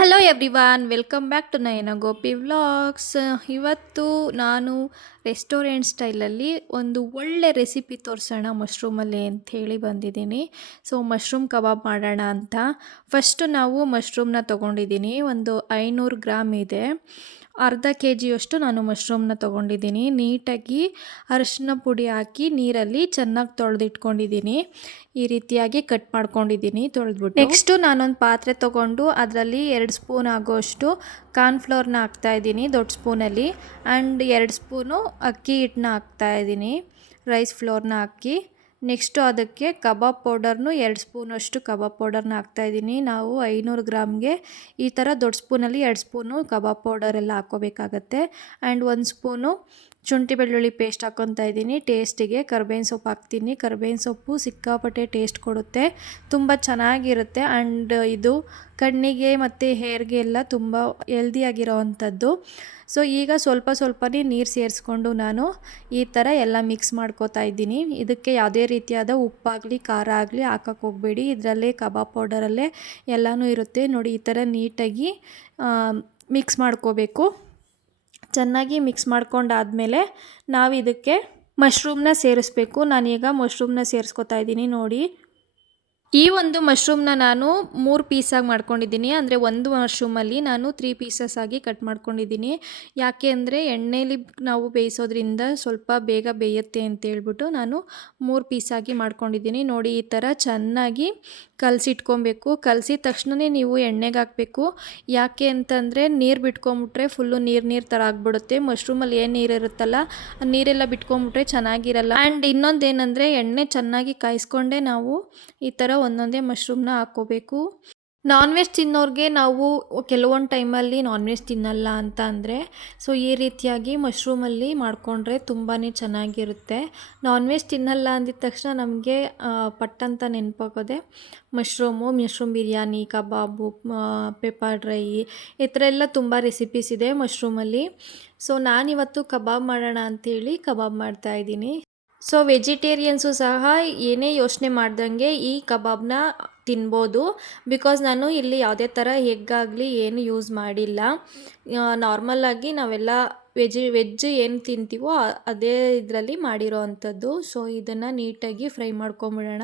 Hello everyone, welcome back to Nayana Gopi vlogs. ಇವತ್ತು ನಾನು restaurant ಸ್ಟೈಲಲ್ಲಿ ಒಂದು ಒಳ್ಳೆ ರೆಸಿಪಿ ತೋರಿಸೋಣ ಮಶ್ರೂಮಲ್ಲಿ ಅಂಥೇಳಿ ಬಂದಿದ್ದೀನಿ. ಸೊ ಮಶ್ರೂಮ್ ಕಬಾಬ್ ಮಾಡೋಣ ಅಂತ. ಫಸ್ಟು ನಾವು ಮಶ್ರೂಮ್ನ ತೊಗೊಂಡಿದ್ದೀನಿ, ಒಂದು 500 ಗ್ರಾಮ್ ಇದೆ. ಅರ್ಧ ಕೆ ಜಿಯಷ್ಟು ನಾನು ಮಶ್ರೂಮ್ನ ತೊಗೊಂಡಿದ್ದೀನಿ. ನೀಟಾಗಿ ಅರಿಶಿನ ಪುಡಿ ಹಾಕಿ ನೀರಲ್ಲಿ ಚೆನ್ನಾಗಿ ತೊಳೆದಿಟ್ಕೊಂಡಿದ್ದೀನಿ. ಈ ರೀತಿಯಾಗಿ ಕಟ್ ಮಾಡ್ಕೊಂಡಿದ್ದೀನಿ ತೊಳೆದ್ಬಿಟ್ಟು. ನೆಕ್ಸ್ಟು ನಾನೊಂದು ಪಾತ್ರೆ ತೊಗೊಂಡು ಅದರಲ್ಲಿ 2 ಸ್ಪೂನ್ ಆಗೋಷ್ಟು ಕಾರ್ನ್ಫ್ಲೋರ್ನ ಹಾಕ್ತಾಯಿದ್ದೀನಿ ದೊಡ್ಡ ಸ್ಪೂನಲ್ಲಿ. ಆ್ಯಂಡ್ 2 ಸ್ಪೂನು ಅಕ್ಕಿ ಹಿಟ್ಟನ್ನ ಹಾಕ್ತಾಯಿದ್ದೀನಿ, ರೈಸ್ ಫ್ಲೋರ್ನ ಹಾಕಿ. ನೆಕ್ಸ್ಟು ಅದಕ್ಕೆ ಕಬಾಬ್ ಪೌಡರ್ನು 2 ಸ್ಪೂನಷ್ಟು ಕಬಾಬ್ ಪೌಡರ್ನ ಹಾಕ್ತಾಯಿದ್ದೀನಿ. ನಾವು 500 ಗ್ರಾಮ್ಗೆ ಈ ಥರ ದೊಡ್ಡ ಸ್ಪೂನಲ್ಲಿ 2 ಸ್ಪೂನು ಕಬಾಬ್ ಪೌಡರೆಲ್ಲ ಹಾಕ್ಕೋಬೇಕಾಗತ್ತೆ. ಆ್ಯಂಡ್ 1 ಸ್ಪೂನು ಶುಂಠಿ ಬೆಳ್ಳುಳ್ಳಿ ಪೇಸ್ಟ್ ಹಾಕ್ಕೊತಾ ಇದ್ದೀನಿ. ಟೇಸ್ಟಿಗೆ ಕರ್ಬೇವಿನ ಸೊಪ್ಪು ಹಾಕ್ತೀನಿ. ಕರ್ಬೇವಿನ ಸೊಪ್ಪು ಸಿಕ್ಕಾಪಟ್ಟೆ ಟೇಸ್ಟ್ ಕೊಡುತ್ತೆ, ತುಂಬ ಚೆನ್ನಾಗಿರುತ್ತೆ. ಆ್ಯಂಡ್ ಇದು ಕಣ್ಣಿಗೆ ಮತ್ತು ಹೇರ್ಗೆ ಎಲ್ಲ ತುಂಬ ಹೆಲ್ದಿಯಾಗಿರೋ ಅಂಥದ್ದು. ಸೊ ಈಗ ಸ್ವಲ್ಪನೇ ನೀರು ಸೇರಿಸ್ಕೊಂಡು ನಾನು ಈ ಥರ ಎಲ್ಲ ಮಿಕ್ಸ್ ಮಾಡ್ಕೋತಾ ಇದ್ದೀನಿ. ಇದಕ್ಕೆ ಯಾವುದೇ ರೀತಿಯಾದ ಉಪ್ಪಾಗಲಿ ಖಾರ ಆಗಲಿ ಹಾಕಕ್ಕೆ ಹೋಗಬೇಡಿ, ಇದರಲ್ಲೇ ಕಬಾಬ್ ಪೌಡರಲ್ಲೇ ಎಲ್ಲನೂ ಇರುತ್ತೆ ನೋಡಿ. ಈ ಥರ ನೀಟಾಗಿ ಮಿಕ್ಸ್ ಮಾಡ್ಕೋಬೇಕು. ಚೆನ್ನಾಗಿ ಮಿಕ್ಸ್ ಮಾಡ್ಕೊಂಡಾದಮೇಲೆ ನಾವು ಇದಕ್ಕೆ ಮಶ್ರೂಮ್ನ ಸೇರಿಸ್ಬೇಕು. ನಾನೀಗ ಮಶ್ರೂಮ್ನ ಸೇರಿಸ್ಕೊತಾ ಇದ್ದೀನಿ ನೋಡಿ. ಈ ಒಂದು ಮಶ್ರೂಮ್ನ ನಾನು 3 ಪೀಸಾಗಿ ಮಾಡ್ಕೊಂಡಿದ್ದೀನಿ. ಅಂದರೆ ಒಂದು ಮಶ್ರೂಮಲ್ಲಿ ನಾನು 3 ಪೀಸಸ್ ಆಗಿ ಕಟ್ ಮಾಡ್ಕೊಂಡಿದ್ದೀನಿ. ಯಾಕೆ ಅಂದರೆ ಎಣ್ಣೆಲಿ ನಾವು ಬೇಯಿಸೋದ್ರಿಂದ ಸ್ವಲ್ಪ ಬೇಗ ಬೇಯುತ್ತೆ ಅಂತೇಳ್ಬಿಟ್ಟು ನಾನು 3 ಪೀಸಾಗಿ ಮಾಡ್ಕೊಂಡಿದ್ದೀನಿ ನೋಡಿ. ಈ ಥರ ಚೆನ್ನಾಗಿ ಕಲಸಿಟ್ಕೊಬೇಕು. ಕಲಸಿದ ತಕ್ಷಣವೇ ನೀವು ಎಣ್ಣೆಗೆ ಹಾಕಬೇಕು. ಯಾಕೆ ಅಂತಂದರೆ ನೀರು ಬಿಟ್ಕೊಂಬಿಟ್ರೆ ಫುಲ್ಲು ನೀರು ಥರ ಆಗಿಬಿಡುತ್ತೆ. ಮಶ್ರೂಮಲ್ಲಿ ಏನು ನೀರು ಇರುತ್ತಲ್ಲ, ನೀರೆಲ್ಲ ಬಿಟ್ಕೊಂಬಿಟ್ರೆ ಚೆನ್ನಾಗಿರಲ್ಲ. ಆ್ಯಂಡ್ ಇನ್ನೊಂದೇನೆಂದರೆ ಎಣ್ಣೆ ಚೆನ್ನಾಗಿ ಕಾಯಿಸ್ಕೊಂಡೇ ನಾವು ಈ ಥರ ಒಂದೊಂದೇ ಮಶ್ರೂಮ್ನ ಹಾಕ್ಕೋಬೇಕು. ನಾನ್ ವೆಜ್ ತಿನ್ನೋರಿಗೆ ನಾವು ಕೆಲವೊಂದು ಟೈಮಲ್ಲಿ ನಾನ್ ವೆಜ್ ತಿನ್ನಲ್ಲ ಅಂತ ಅಂದರೆ ಸೊ ಈ ರೀತಿಯಾಗಿ ಮಶ್ರೂಮಲ್ಲಿ ಮಾಡಿಕೊಂಡ್ರೆ ತುಂಬಾ ಚೆನ್ನಾಗಿರುತ್ತೆ. ನಾನ್ ವೆಜ್ ತಿನ್ನಲ್ಲ ಅಂದಿದ ತಕ್ಷಣ ನಮಗೆ ಪಟ್ಟಂತ ನೆನಪಾಗೋದೆ ಮಶ್ರೂಮ್ ಬಿರಿಯಾನಿ, ಕಬಾಬು, ಪೆಪ್ಪರ್ ಡ್ರೈ, ಈ ಥರ ಎಲ್ಲ ತುಂಬ ರೆಸಿಪೀಸ್ ಇದೆ ಮಶ್ರೂಮಲ್ಲಿ. ಸೊ ನಾನಿವತ್ತು ಕಬಾಬ್ ಮಾಡೋಣ ಅಂಥೇಳಿ ಕಬಾಬ್ ಮಾಡ್ತಾಯಿದ್ದೀನಿ. ಸೊ ವೆಜಿಟೇರಿಯನ್ಸು ಸಹ ಏನೇ ಯೋಚನೆ ಮಾಡ್ದಂಗೆ ಈ ಕಬಾಬ್ನ ತಿನ್ಬೋದು. ಬಿಕಾಸ್ ನಾನು ಇಲ್ಲಿ ಯಾವುದೇ ಥರ ಎಗ್ಗಾಗಲಿ ಏನು ಯೂಸ್ ಮಾಡಿಲ್ಲ. ನಾರ್ಮಲಾಗಿ ನಾವೆಲ್ಲ ವೆಜ್ ಏನು ತಿಂತೀವೋ ಅದೇ ಇದರಲ್ಲಿ ಮಾಡಿರೋ ಅಂಥದ್ದು. ಸೊ ಇದನ್ನು ನೀಟಾಗಿ ಫ್ರೈ ಮಾಡ್ಕೊಂಬಿಡೋಣ.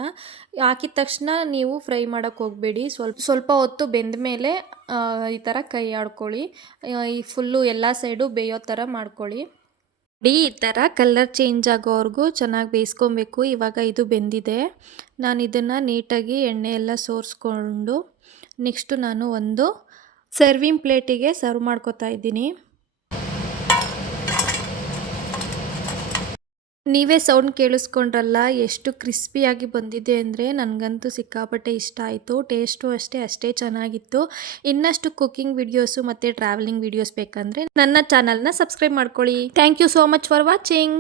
ಹಾಕಿದ ತಕ್ಷಣ ನೀವು ಫ್ರೈ ಮಾಡೋಕ್ಕೆ ಹೋಗಬೇಡಿ. ಸ್ವಲ್ಪ ಹೊತ್ತು ಬೆಂದ ಮೇಲೆ ಈ ಥರ ಕೈ ಆಡ್ಕೊಳ್ಳಿ. ಈ ಫುಲ್ಲು ಎಲ್ಲ ಸೈಡು ಬೇಯೋ ಥರ ಮಾಡ್ಕೊಳ್ಳಿ. ಈ ಥರ ಕಲರ್ ಚೇಂಜ್ ಆಗೋವರೆಗೂ ಚೆನ್ನಾಗಿ ಬೇಯಿಸ್ಕೊಬೇಕು. ಇವಾಗ ಇದು ಬೆಂದಿದೆ. ನಾನು ಇದನ್ನು ನೀಟಾಗಿ ಎಣ್ಣೆ ಎಲ್ಲ ಸೋರಿಸ್ಕೊಂಡು ನೆಕ್ಸ್ಟು ನಾನು ಒಂದು ಸರ್ವಿಂಗ್ ಪ್ಲೇಟಿಗೆ ಸರ್ವ್ ಮಾಡ್ಕೊತಾ ಇದ್ದೀನಿ. ನೀವೇ ಸೌಂಡ್ ಕೇಳಿಸ್ಕೊಂಡ್ರಲ್ಲ, ಎಷ್ಟು ಕ್ರಿಸ್ಪಿಯಾಗಿ ಬಂದಿದೆ ಅಂದರೆ ನನಗಂತೂ ಸಿಕ್ಕಾಪಟ್ಟೆ ಇಷ್ಟ ಆಯಿತು. ಟೇಸ್ಟು ಅಷ್ಟೇ ಚೆನ್ನಾಗಿತ್ತು. ಇನ್ನಷ್ಟು ಕುಕ್ಕಿಂಗ್ ವಿಡಿಯೋಸು ಮತ್ತು ಟ್ರಾವೆಲಿಂಗ್ ವಿಡಿಯೋಸ್ ಬೇಕಂದರೆ ನನ್ನ ಚಾನಲ್ನ ಸಬ್ಸ್ಕ್ರೈಬ್ ಮಾಡ್ಕೊಳ್ಳಿ. Thank you so much for watching.